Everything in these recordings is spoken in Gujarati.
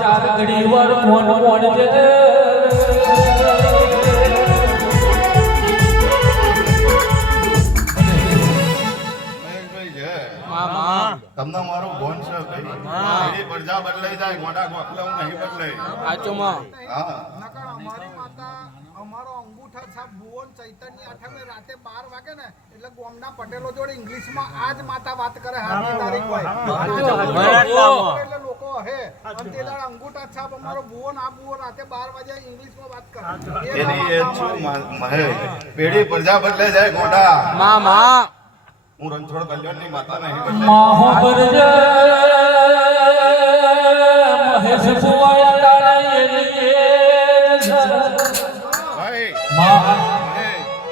ચાર ઘડી વાર કોણ છે તમને મારો ફોન છે ભાઈ પ્રજા બદલાઈ જાય મોટા ગોખલે હું નહીં બદલાઈ સાચોમાં હા અમારી માતા અમારો અંગૂઠા છાપ ભુવન ચૈતન્ય આઠમે રાતે 12 વાગે ને એટલે ગોમના પટેલો જોડે ઇંગ્લિશમાં આજ માતા વાત કરે હાની તારીખ હોય એટલે લોકો હે અને તેલા અંગૂઠા છાપ અમારો ભુવન આ ભુવન રાતે 12 વાગે ઇંગ્લિશમાં વાત કરે એની એ છું મહે પેઢી પ્રજા બદલાઈ જાય મોટા મામા હું રણછોડ કલ્યાણની માતા નહીં બદલાઈ માહો પરજે મહેશ ફુવાયા તારા ભાઈ મા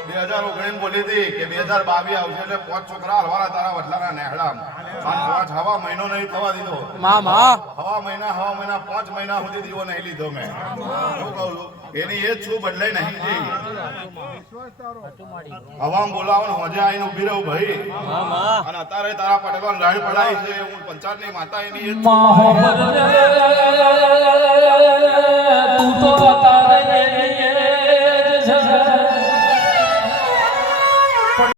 2019 બોલી હતી કે 2022 આવશે એટલે 5 છોકરા હલવાના તારા વડલાના નેહડામ અને 5 હવા મહિનો નહીં થવા દીધો મામા હવા મહિના 5 મહિના સુધી દીવો નહીં લીધો મેં શું કહું છું એની એ છું બદલાઈ નહીં જઈ હવામ બોલાવો હોજે આવીને ઉભી રહું ભાઈ અને અત્યારે તારા પટેલો રાડ પડાય છે હું પંચાયતની માતા એની એ માહો પરજે તું તો તારે